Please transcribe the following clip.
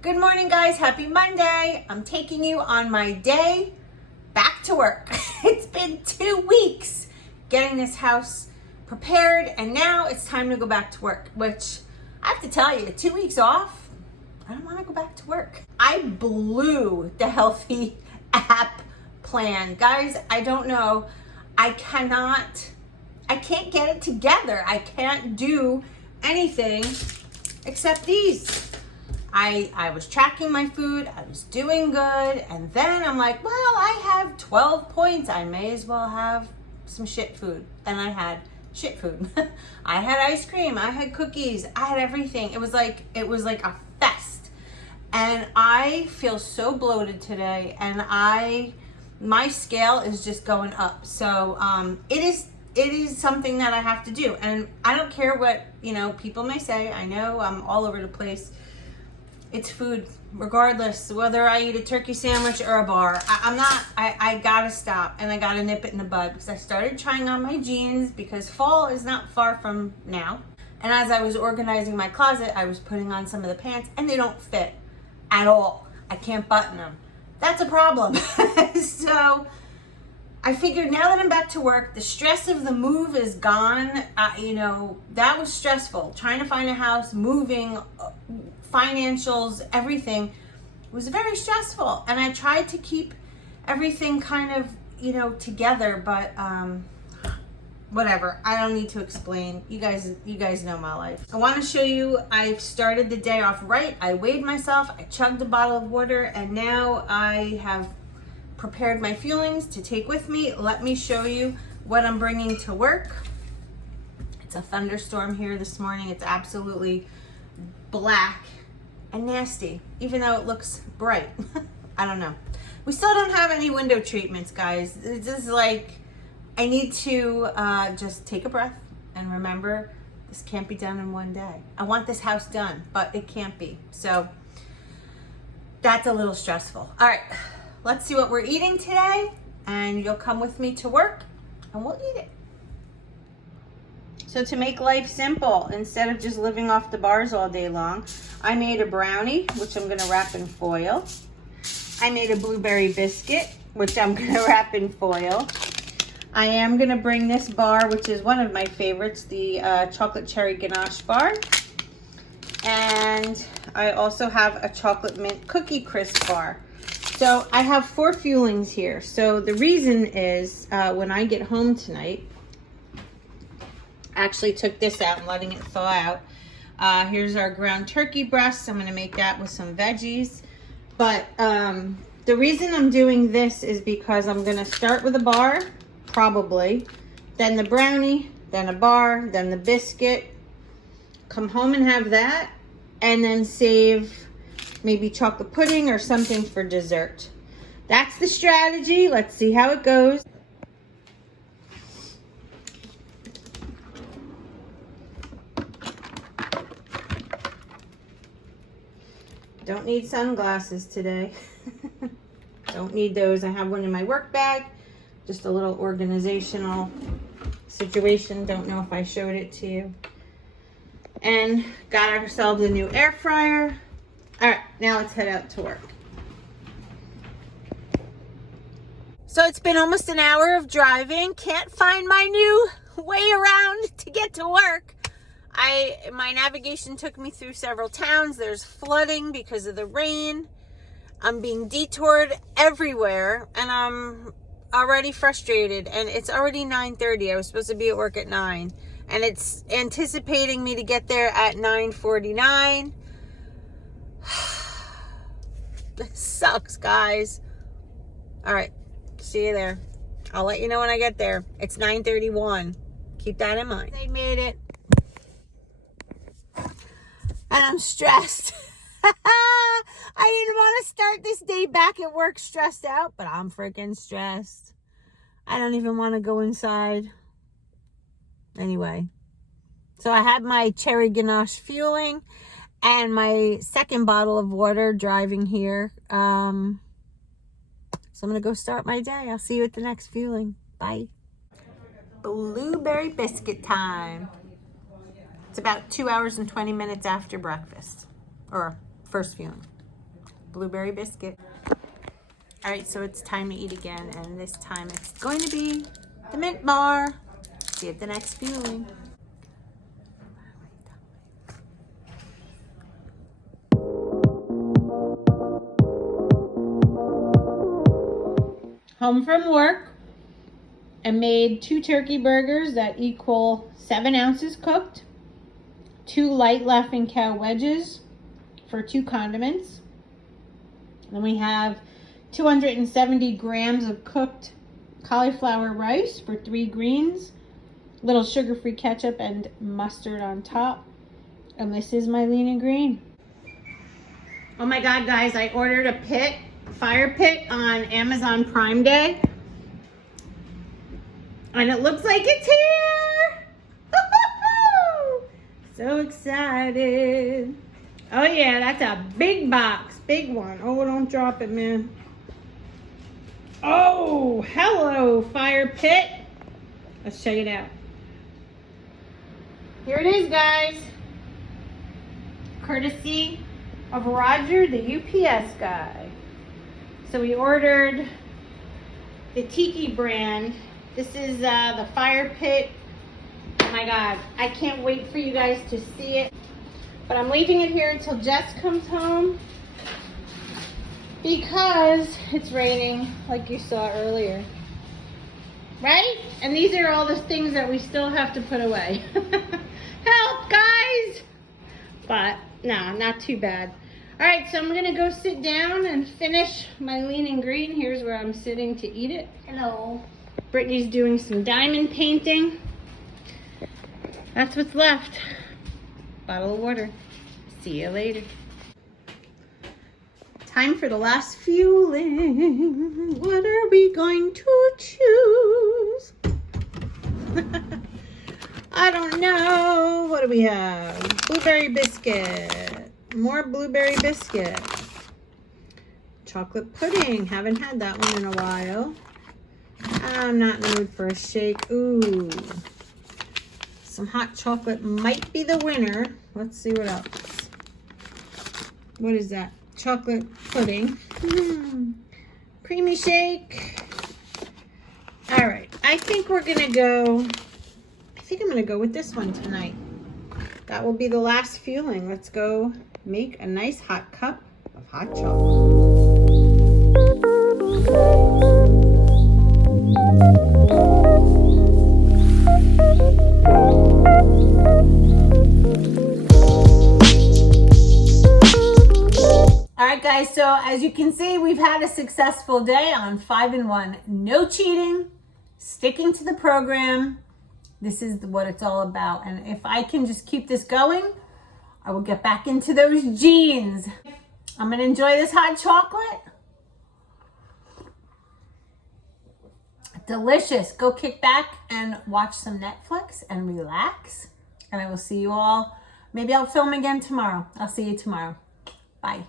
Good morning, guys. Happy Monday. I'm taking you on my day back to work. It's been 2 weeks getting this house prepared, and now it's time to go back to work, which I have to tell you, 2 weeks off, I don't want to go back to work. I blew the Healthy app plan. Guys, I don't know. I can't get it together. I can't do anything except these. I was tracking my food, I was doing good, and then I'm like, well, I have 12 points. I may as well have some shit food. And I had shit food. I had ice cream, I had cookies, I had everything. It was like a fest. And I feel so bloated today, and my scale is just going up. So it is something that I have to do. And I don't care what, people may say. I know I'm all over the place. It's food, regardless, whether I eat a turkey sandwich or a bar. I gotta stop, and I gotta nip it in the bud, because I started trying on my jeans because fall is not far from now. And as I was organizing my closet, I was putting on some of the pants, and they don't fit at all. I can't button them. That's a problem. So I figured, now that I'm back to work, the stress of the move is gone. That was stressful. Trying to find a house, moving, financials, everything was very stressful. And I tried to keep everything kind of, together, but whatever. I don't need to explain. You guys know my life. I want to show you, I've started the day off right. I weighed myself, I chugged a bottle of water, and now I have prepared my fuelings to take with me. Let me show you what I'm bringing to work. It's a thunderstorm here this morning. It's absolutely black and nasty, even though it looks bright. I don't know. We still don't have any window treatments, guys. It's just like, I need to just take a breath and remember, this can't be done in one day. I want this house done, but it can't be. So that's a little stressful. All right, let's see what we're eating today, and you'll come with me to work and we'll eat it. So to make life simple, instead of just living off the bars all day long, I made a brownie, which I'm gonna wrap in foil. I made a blueberry biscuit, which I'm gonna wrap in foil. I am gonna bring this bar, which is one of my favorites, the chocolate cherry ganache bar. And I also have a chocolate mint cookie crisp bar. So I have 4 fuelings here. So the reason is, when I get home tonight, I actually took this out and letting it thaw out. Here's our ground turkey breast. I'm gonna make that with some veggies. But the reason I'm doing this is because I'm gonna start with a bar, probably, then the brownie, then a bar, then the biscuit, come home and have that, and then save maybe chocolate pudding or something for dessert. That's the strategy. Let's see how it goes. Don't need sunglasses today. Don't need those. I have one in my work bag. Just a little organizational situation. Don't know if I showed it to you. And got ourselves a new air fryer. All right, now let's head out to work. So it's been almost an hour of driving. Can't find my new way around to get to work. My navigation took me through several towns. There's flooding because of the rain. I'm being detoured everywhere, and I'm already frustrated. And it's already 9:30. I was supposed to be at work at 9, and it's anticipating me to get there at 9:49. This sucks, guys. All right, see you there. I'll let you know when I get there. It's 9:31. Keep that in mind. They made it. And I'm stressed. I didn't want to start this day back at work stressed out, but I'm freaking stressed. I don't even want to go inside. Anyway, so I had my cherry ganache fueling and my second bottle of water driving here. So I'm going to go start my day. I'll see you at the next fueling. Bye. Blueberry biscuit time. It's about 2 hours and 20 minutes after breakfast, or first fueling. blueberry biscuit. All right, so it's time to eat again, and this time it's going to be the mint bar. See you at the next fueling. Home from work, I made 2 turkey burgers that equal 7 ounces cooked, 2 light Laughing Cow wedges for 2 condiments. Then we have 270 grams of cooked cauliflower rice for 3 greens, little sugar-free ketchup and mustard on top. And this is my lean and green. Oh my God, guys, I ordered a fire pit on Amazon Prime Day. And it looks like it's here. So excited. Oh yeah, that's a big box, big one. Oh, don't drop it, man. Oh, hello, fire pit. Let's check it out. Here it is, guys. Courtesy of Roger, the UPS guy. So we ordered the Tiki brand. This is the fire pit. Oh my God, I can't wait for you guys to see it. But I'm leaving it here until Jess comes home because it's raining, like you saw earlier. Right? And these are all the things that we still have to put away. Help, guys! But no, not too bad. All right, so I'm gonna go sit down and finish my lean and green. Here's where I'm sitting to eat it. Hello. Brittany's doing some diamond painting. That's what's left. Bottle of water. See you later. Time for the last fueling. What are we going to choose? I don't know. What do we have? Blueberry biscuit. More blueberry biscuit. Chocolate pudding. Haven't had that one in a while. I'm not in the mood for a shake. Ooh. Some hot chocolate might be the winner. Let's see what else. What is that? Chocolate pudding. Creamy shake. All right. I think I'm going to go with this one tonight. That will be the last fueling. Let's go make a nice hot cup of hot chocolate. All right, guys, so as you can see, we've had a successful day on 5-in-1. No cheating, sticking to the program. This is what it's all about. And if I can just keep this going, I will get back into those jeans. I'm gonna enjoy this hot chocolate. Delicious. Go kick back and watch some Netflix and relax. And I will see you all. Maybe I'll film again tomorrow. I'll see you tomorrow. Bye.